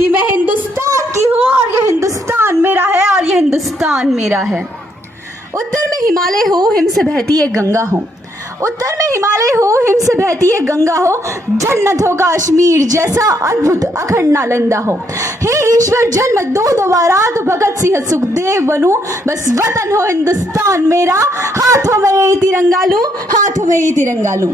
कि मैं हिंदुस्तान की हूँ और ये हिंदुस्तान मेरा है और ये हिंदुस्तान मेरा है। उत्तर में हिमालय हो, हिम से बहती है गंगा हो। उत्तर में हिमालय हो, हिम से बहती है गंगा हो। जन्नत हो कश्मीर जैसा अद्भुत अखंड नालंदा हो। हे ईश्वर जन्म दो दोबारा तो भगत सिंह सुखदेव बनूं। बस वतन हो हिंदुस्तान मेरा, हाथों में ये तिरंगा लूं, हाथों में ये तिरंगा लूं।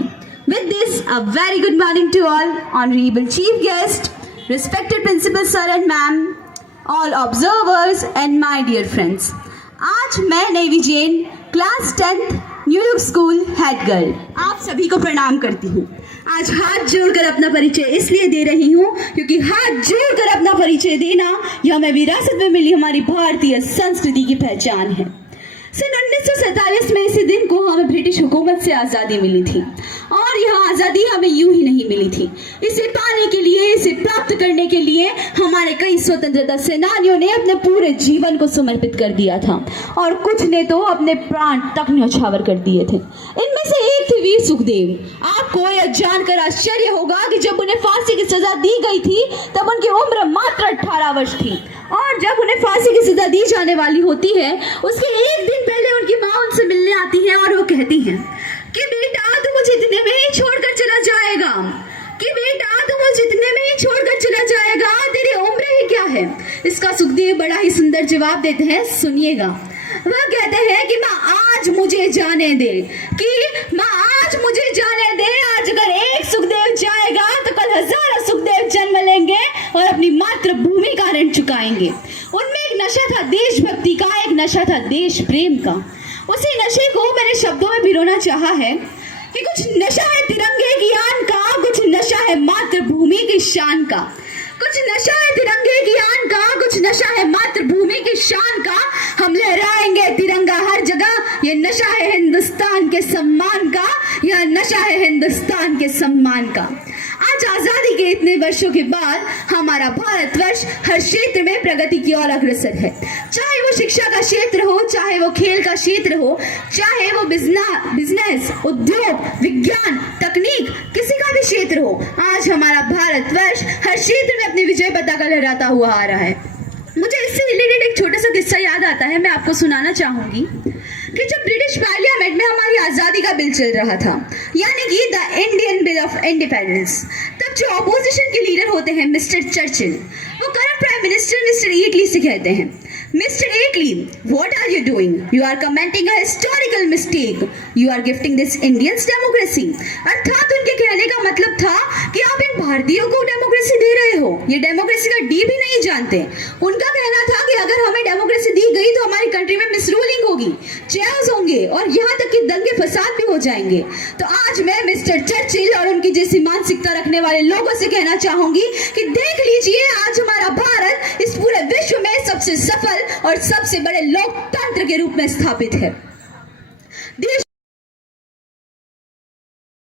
With this, a very good morning to all, honorable chief guest, respected principal sir and ma'am, all observers and my dear friends. आज मैं Navi Jain class 10th new look school head girl आप सभी को प्रणाम करती हूँ। आज हाथ जोड़कर अपना परिचय इसलिए दे रही हूँ क्योंकि हाथ जोड़कर अपना परिचय देना यह हमें विरासत में मिली हमारी भारतीय संस्कृति की पहचान है। सन 1947 में इसी दिन को हमें ब्रिटिश हुकूमत से आज़ादी मिली थी और यह आज़ादी हमें यूं ही नहीं मिली थी। इसे पाने के लिए, इसे प्राप्त करने के लिए हमारे कई स्वतंत्रता सेनानियों ने अपने पूरे जीवन को समर्पित कर दिया था और कुछ ने तो अपने प्राण तक न्यौछावर कर दिए थे। इनमें से एक थे वीर सुखदेव। आपको यह जानकर आश्चर्य होगा कि जब उन्हें फांसी की सजा दी गई थी तब उनकी उम्र मात्र 18 वर्ष थी और जब उन्हें फांसी की सजा दी जाने वाली होती है उसके एक दिन पहले उनकी माँ उनसे मिलने आती है और वो कहती है कि बेटा तू मुझे इतने में ही छोड़कर चला जाएगा, कि बेटा तू मुझे इतने में ही छोड़कर चला जाएगा, तेरी उम्र ही क्या है। इसका सुखदेव बड़ा ही सुंदर जवाब देते हैं, सुनिएगा। वह कहते हैं कि माँ आज मुझे जाने दे, कि माँ आज मुझे जाने दे। आज अगर एक सुखदेव जाएगा तो कल हजारों सुखदेव जन्म लेंगे और अपनी मातृभूमि का ऋण चुकाएंगे। उनमें एक नशा था देशभक्ति का, एक नशा था देश प्रेम का। उसी नशे को मैंने शब्दों में पिरोना चाहा है कि कुछ नशा है तिरंगे की आन का, कुछ नशा है मातृभूमि की शान का। कुछ नशा है तिरंगे की आन का, कुछ नशा है मातृभूमि की शान का। हम लहराएंगे तिरंगा हर जगह, ये नशा है हिंदुस्तान के सम्मान का, यह नशा है हिंदुस्तान के सम्मान का। आज आजादी के इतने वर्षों के बाद हमारा भारतवर्ष हर क्षेत्र में प्रगति की ओर अग्रसर है। चाहे वो शिक्षा का क्षेत्र हो, चाहे वो खेल का क्षेत्र हो, चाहे वो बिजनेस, उद्योग, विज्ञान, तकनीक, किसी का भी क्षेत्र हो, आज हमारा भारतवर्ष हर क्षेत्र में अपनी विजय पताका लहराता हुआ आ रहा है। मुझे इससे रिलेटेड एक छोटा सा किस्सा याद आता है, मैं आपको सुनाना चाहूंगी कि जब ब्रिटिश पार्लियामेंट में हमारी आज़ादी का बिल चल रहा था, यानी कि the Indian bill of independence, तब जो ऑपोजिशन के लीडर होते हैं मिस्टर चर्चिल, वो current prime minister mister Attlee से कहते हैं, mister Attlee, what are you doing? You are committing a historical mistake, you are gifting this Indians democracy. अर्थात उनके कहने का मतलब था कि आप इन भारतीयों को डेमोक्रेसी दे रहे हो, ये डेमोक्रेसी का डी भी नहीं जानते। उनका कहना था कि अगर हमें डेमोक्रेसी दी गई तो हमारी कंट्री में मिसरूलिंग होगी, चेयर्स होंगे और यहाँ तक कि दंगे फसाद भी हो जाएंगे। तो आज मैं मिस्टर चर्चिल और उनकी जैसी मानसिकता रखने वाले लोगों से कहना चाहूंगी कि देख लीजिए, आज हमारा भारत इस पूरे विश्व में सबसे सफल और सबसे बड़े लोकतंत्र के रूप में स्थापित है। देश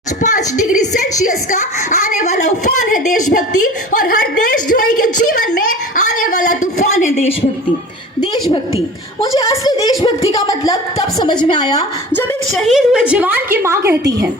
5 डिग्री सेल्सियस का आने वाला उफान है देशभक्ति और हर देशद्रोही के जीवन में आने वाला तूफान है देशभक्ति। देशभक्ति, मुझे असली देशभक्ति का मतलब तब समझ में आया जब एक शहीद हुए जवान की मां कहती है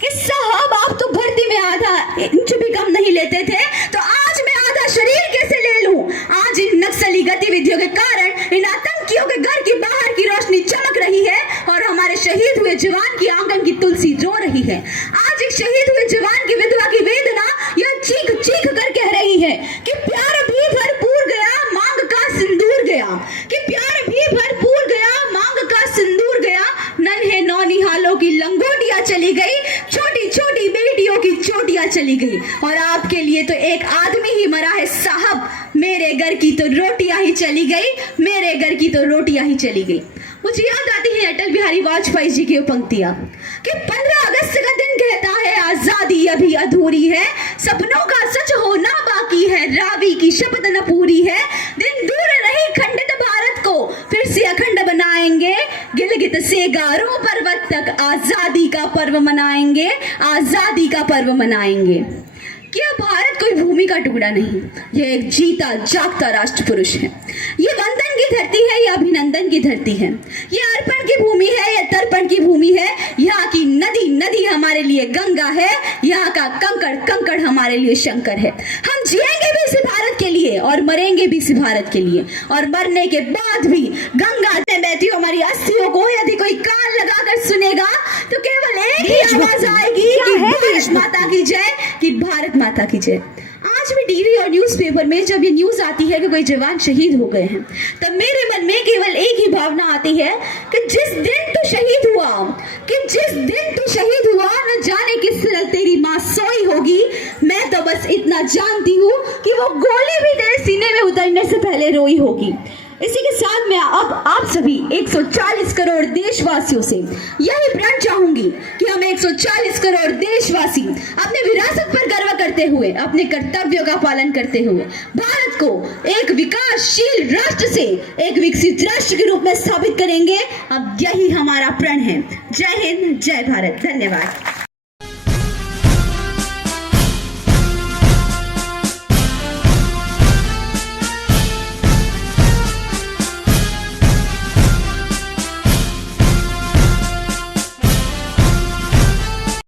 कि साहब आप तो भर्ती में आधा इंच भी कम नहीं लेते थे, तो आज मैं आधा शरीर कैसे ले लूं? आज इन नक्सली गतिविधियों के कारण इन आतंकियों के घर की बाहर की रोशनी चमक रही है और हमारे शहीद हुए जवान की आंगन की तुलसी रो रही है। आज एक शहीद हुए जवान की विधवा की वेदना यह चीख चीख कर कह रही है कि प्यार भी भरपूर गया, मांग का सिंदूर गया, कि प्यार भी भरपूर गया, मांग का सिंदूर गया। नन्हे नौनिहालों की लंगोटियां चली गई, छोटी छोटी बेटियों की चोटियां चली गई और आपके लिए तो एक आदमी ही मरा है साहब, मेरे घर की तो रोटियां ही चली गई, मेरे घर की तो रोटियां ही चली गई। मुझे याद आती है अटल बिहारी वाजपेयी जी की पंक्तियां कि 15 अगस्त का दिन कहता है आजादी अभी अधूरी है, सपनों का सच होना बाकी है, रावी की शपथ न पूरी है, दिन दूर नहीं खंडित भारत को फिर से अखंड बनाएंगे, गिलगित से गारो पर्वत तक आजादी का पर्व मनाएंगे, आजादी का पर्व मनाएंगे। क्या भारत कोई भूमि का टुकड़ा नहीं, यह एक जीता जागता राष्ट्र पुरुष है। ये वंदन की धरती है, यह अभिनंदन की धरती है, ये अर्पण की भूमि है, यह तर्पण की भूमि है। यहाँ की नदी नदी हमारे लिए गंगा है, यहाँ का कंकड़ कंकड़ हमारे लिए शंकर है। हम जिएंगे भी इसी भारत के लिए। लिए और मरेंगे भी इसी भारत के लिए, और मरने के बाद भी गंगा में बहती हुई हमारी अस्थियों को यदि कोई कान लगाकर सुनेगा तो केवल एक ही आवाज आएगी कि भारत माता की जय, कि भारत माता की जय। आज भी टीवी और न्यूज़पेपर में जब ये न्यूज आती है कि कोई जवान शहीद हो गए हैं, तब मेरे मन में केवल एक ही भावना आती है कि जिस दिन तू शहीद हुआ, न जाने किस तरह तेरी माँ सोई होगी। मैं तो बस इतना जानती हूँ कि वो गोली भी तेरे सीने में उतरने से पहले रोई होगी। इसी के साथ मैं अब आप सभी 140 करोड़ देशवासियों से यही प्रण चाहूंगी कि हम 140 करोड़ देशवासी अपने विरासत पर गर्व करते हुए, अपने कर्तव्यों का पालन करते हुए भारत को एक विकासशील राष्ट्र से एक विकसित राष्ट्र के रूप में स्थापित करेंगे। अब यही हमारा प्रण है। जय हिंद, जय भारत, धन्यवाद।